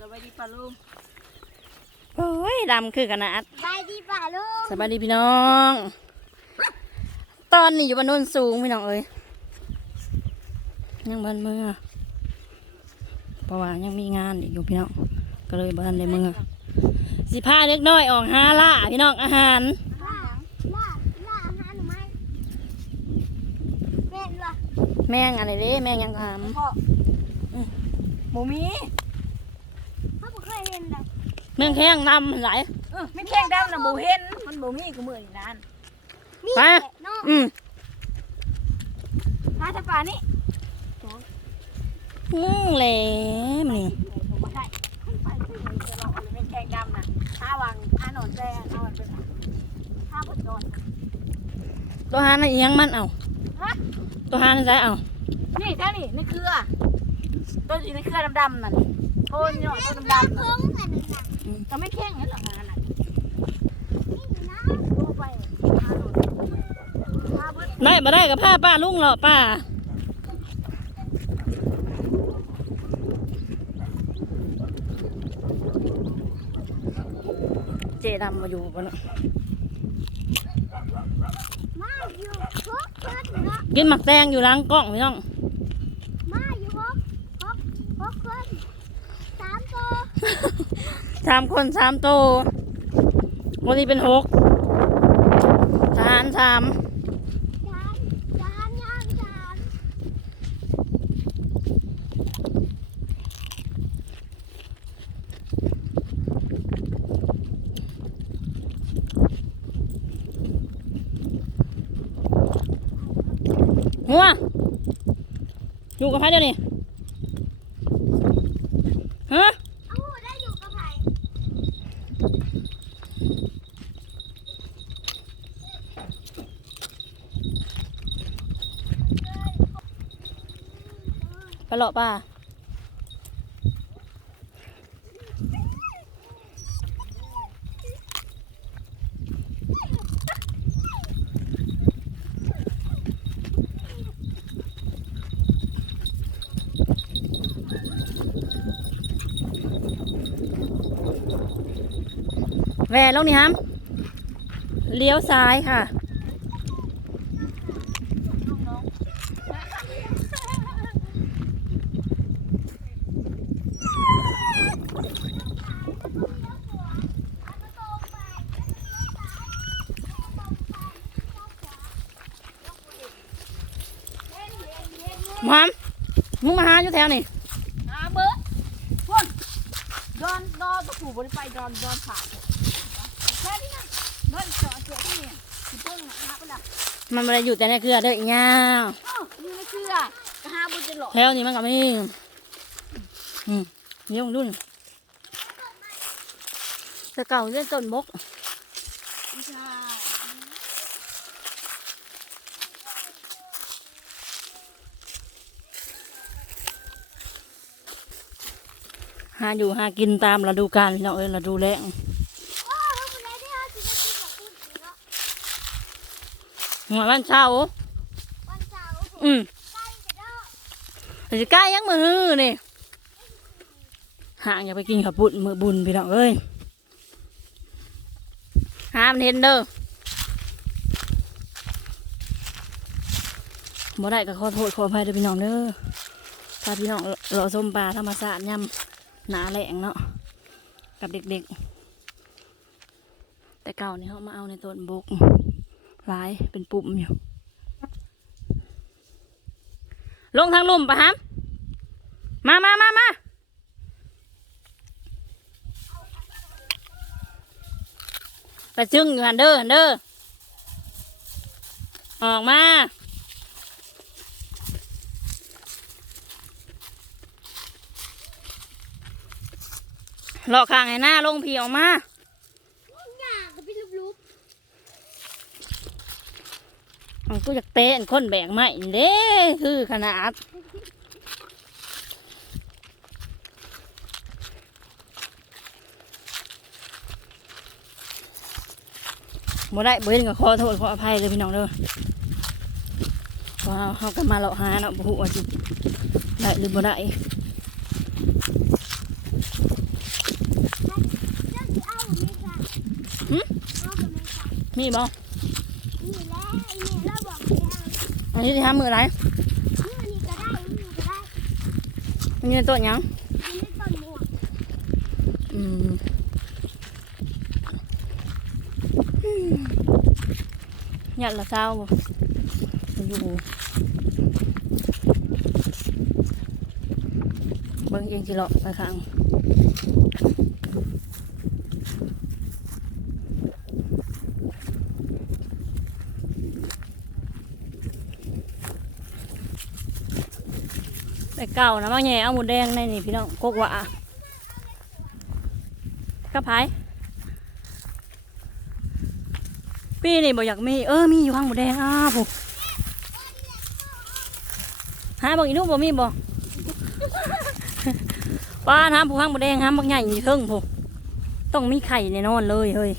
สวัสดีป้าลุงโอ้ยดำคือขนาดไปดีป่าลูกสบายดีพี่น้อง ตอนนี้อยู่บนโน้นสูงพี่น้องเอ้ยยังบันมือเพราะว่ายังมีงานอีกอยู่พี่น้องก็เลยบันในมือสิพาเล็กน้อยออกหาล่าพี่น้องอาหารล่าล่าล่าอาหารหนูไหมแม่นวะแม่งอะไรเด้แม่งยังก็หามพ่อหมูมีเขา บอกเคยเห็นเลยแม่งแข้งนำหลายเออไม่แข่งดำนะหมูเห็น มันหมูมีกูมือนี่นานนี่ไปแหละเนาะอืมถ้าจะป่านี่อืมแหลมนี่ผมมาได้ไปไปไปจะลองเอาไม่แข่งดำนะถ้าวังถ้านอนแซ่ถ้าวันเป็นถ้าบนนอนตัวหาในะเอียงมันเอาฮะตัวหาในะใจเอานี่แค่นี้นี่เครือต้นอยู่ในเครือดำๆนั่น โทนเนาะต้นดำๆเพิ่นั่นงอันนั้นน่ะก็ไม่แข่งนั่นหรอกงานน่ะนี่นะโทรไปถ้านอนถ้าเบิดได้มาได้กับผ้าป้าลุงเหรอป้า เจดำมาอยู่บนน่ะมาอยู่พกเพิ่นเนาะกินหมักแตงอยู่หล้างกล้องพี่น้อง มาอยู่พกพกพกเพิ่นสามตัว สามคนสามโต วันนี้เป็นหกทหารสามจานจานย่างจานหัวอยู่กับใครเดี๋ยวนี้ฮะ เอ้าได้อยู่กับไผ ไปหลอกป้าแหวนลงนี่ฮัมเลี้ยวซ้ายค่ะ หมามมึงมาหาอยู่แถวนี่อาเบิร์ดพ่นดอนดอนตะขู่บริไปดอนดอนผ่าแค่นี้นะดอนเจาะเจาะที่นี่คือพ่นหาไปละมันไม่ได้อยู่แต่ในเครือเด้ออีหยาอ้าวอยู่ในเครือกระหาบุญจะหลอกแถวนี้มันก็มีอืมเยี่ยมรุ่นแต่เก่าเล่นต้นบกไม่ใช่ หาอยู่หากินตามฤดูกาลพี่น้องเอ้ยฤดูแล้งโอ้เพิ่นบ่ได้ที่เฮาสิได้กินกับคุณเนาะหัววันเช้าร์วันเสาร์อืมใกล้จะเด้อแต่จะใกล้ยังมือนี่ห่างอย่าไปกินขับบุญมือบุญพี่น้องเอ้ยห้ามนเห็นเด้อบ่ได้ก็ขอโทษขออภัยเด้อพี่น้องเด้อพาพี่น้องรอส้มปลาธรรมศาสตร์ยำ หนาแหลงเนาะกับเด็กๆ แต่เก่านี่เขามาเอาในต้นบกหลายเป็นปุ่มอยู่ ลงทางลุ่มปะฮะมามามามาไปจึงอยู่หันเด้อหันเด้อออกมา หลอกข้างไอ้หน้าลงผีออกมาหญ้าก็เป็นลูกเอากูอยากเตะอันคนแบกไม้นี่เด้คือขนาดบ่ได้บ่เห็นก็ขอโทษขออภัยเลยพี่น้องเด้อเพราะว่าเขาก็มาเลาะหาเนาะบ่ฮู้ว่าสิได้หรือบ่ได้ มีบ่นี่แหละไอ้เนี่ยเราบอกแล้วอันนี้ที่ทำมืออะไรนี่อันนี้ก็ได้อันนี้ก็ได้มันอยู่ในต้นหยังอันนี้ต้นม่วงอืมหยัดละเศร้าบ่มันอยู่เบิ่งเองสิเลาะไปข้าง ไปเก่านะบางแง่เอาหมูแดงในนี่พี่น้องกกว่ากับไผปีนี่บ่อยากมีเออมีอยู่ข้างหมูแดงอ้าผมหาบอกอีนู้บ่มีบ่ป้าน้ำผู้ข้างหมูแดงห้ามบักใหญ่อยู่เทิงผมต้องมีไข่แน่นอนเลยเฮ้ย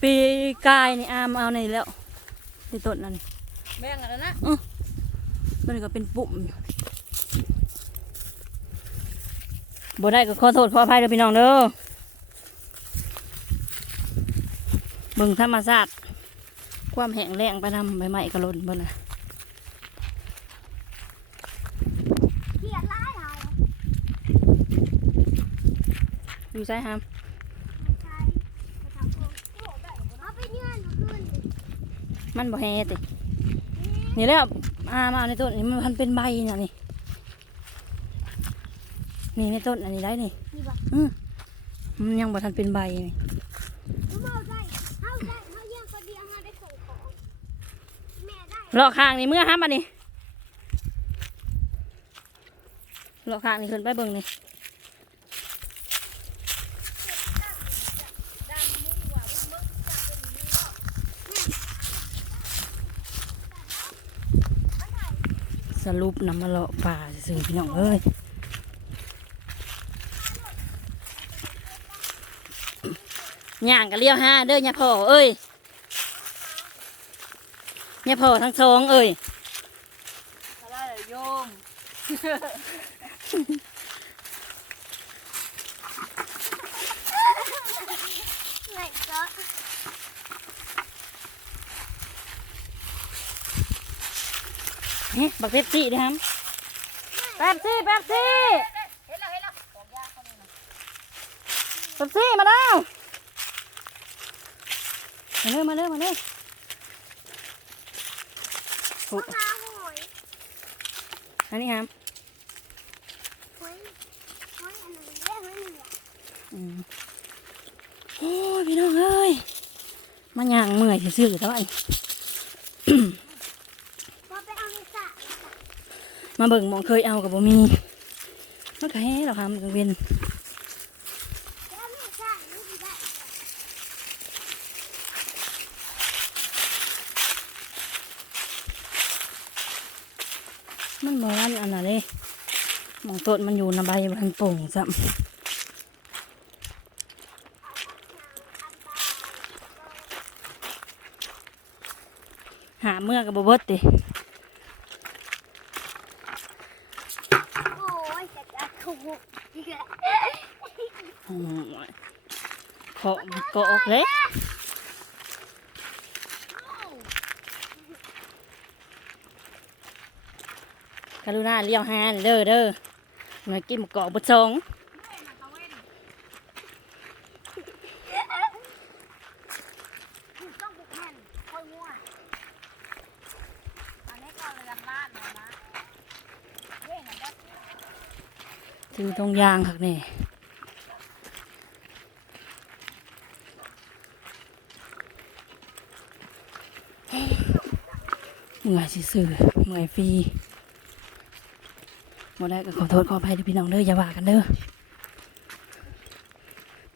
ปีกายนี่อามเอาในแล้ว ในต้นนั่นนี่แบ่งกันแล้วนะมันก็เป็นปุ่มอยู่บ่ได้ก็ขอโทษขออภัยเด้อพี่น้องเด้อเบิ่งธรรมชาติความแห้งแล้งไปนำใบไม้กระลนเบิ่นน่ะเกลียดร้ายเราอยู่ใช่ฮามไม่ใช่ไปทำโกงเอาไปเนื่อนเมื่อคืน มันบ่แห้ตินี่แล้วอามาในต้นนี่มันพันเป็นใบน่ะนี่นี่ในต้นอันนี้ได้นี่นี่บ่มันยังบ่ทันเป็นใบนี่เอาได้เอาได้เอาเยี่ยงคนเดียวเอาได้ส่งของแม่ได้เลาะข้างนี่เมื่อห้ามอันนี้เลาะข้างนี่ขึ้นไปเบิ่งนี่ รุปน้ำมะเลาะป่าสื่อพี่น้องเอ้ยย่างกันเลี้ยวห้าเด้อย่าพ่อเอ้ยย่าพ่อทั้งสองเอ้ยอะไรโยม ไหนก็ ฮ้บักเป๊ปซี่นะครับแป๊บซี่แป๊บซี่เห็นแล้วเห็นแล้วของยาเขานี่นะแป๊บซี่มาแล้วมาเร็วมาเร็วมาเร็วโอ้ปลาหอยอันนี้ครับโอ้ยพี่น้องเอ้ยมันย่างเมื่อยซื่อๆเท่าไหร่พอไปเอาในสระ มาเบิ่งหมองเคยเอากับบ่มีมันก็แฮ่หรอกครับมันก็เว้นแล้วในสระนี่สิได้มันบ่วันอันนั้นเลยหมองต้นมันอยู่ในใบมันโป่งซ้ำหาเมื่อกับบ่เบิดติ โอ้ยจะ จะถูกอืมเกาะเกาะเลยกรุณาเลี้ยวหานเด้อเด้อมากินหมูเกาะบุษงต้องบุกแผ่นค่อยมั่วอันนี้ก็เรือนบ้านนะนะเว้ยนะเด้อ ถือตรงยางคักแน่เมื่อยสิสื่อเมื่อยฟรีบ่ได้ก็ขอโทษขออภัยเด้อพี่น้องเด้ออย่าว่ากันเด้อ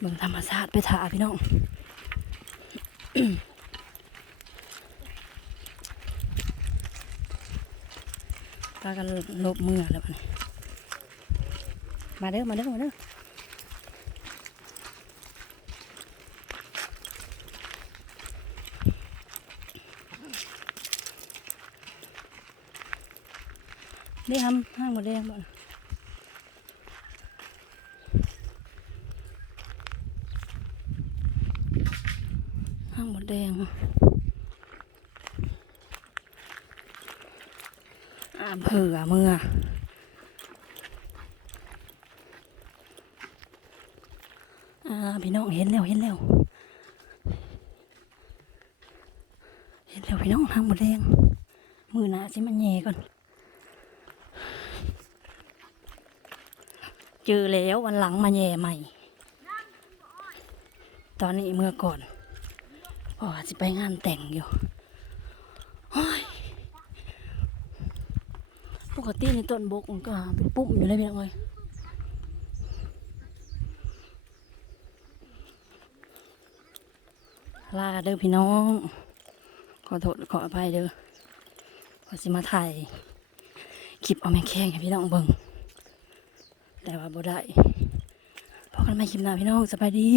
เบิ่งธรรมชาติไปถ่าพี่น้องพากันลบมือแล้วมัน มาเด้อมาเด้อมาเด้อนี่ทำห้างหมดแดงหมดห้างหมดแดงอ่าเผื่อเมื่อ พี่น้องเห็นแล้วเห็นแล้วเห็นแล้วพี่น้องทางหมดแดงมือหนาสิมันแย่ก่อน เจอแล้ววันหลังมาแย่ใหม่ ตอนนี้เมื่อก่อนเพอจะไปงานแต่งอยู่ปกติในต้นบกมันก็เป็นปุ่มอยู่เลยพี่น้องเอ้ย ลาเด้อพี่น้อง ขอโทษขออภัยเด้อขอสิมาถ่ายคลิปเอาแมงแข้งให้พี่น้องเบิ่งแต่ว่าบ่ได้พอกันไม่คลิปหน้าพี่น้องสบายดี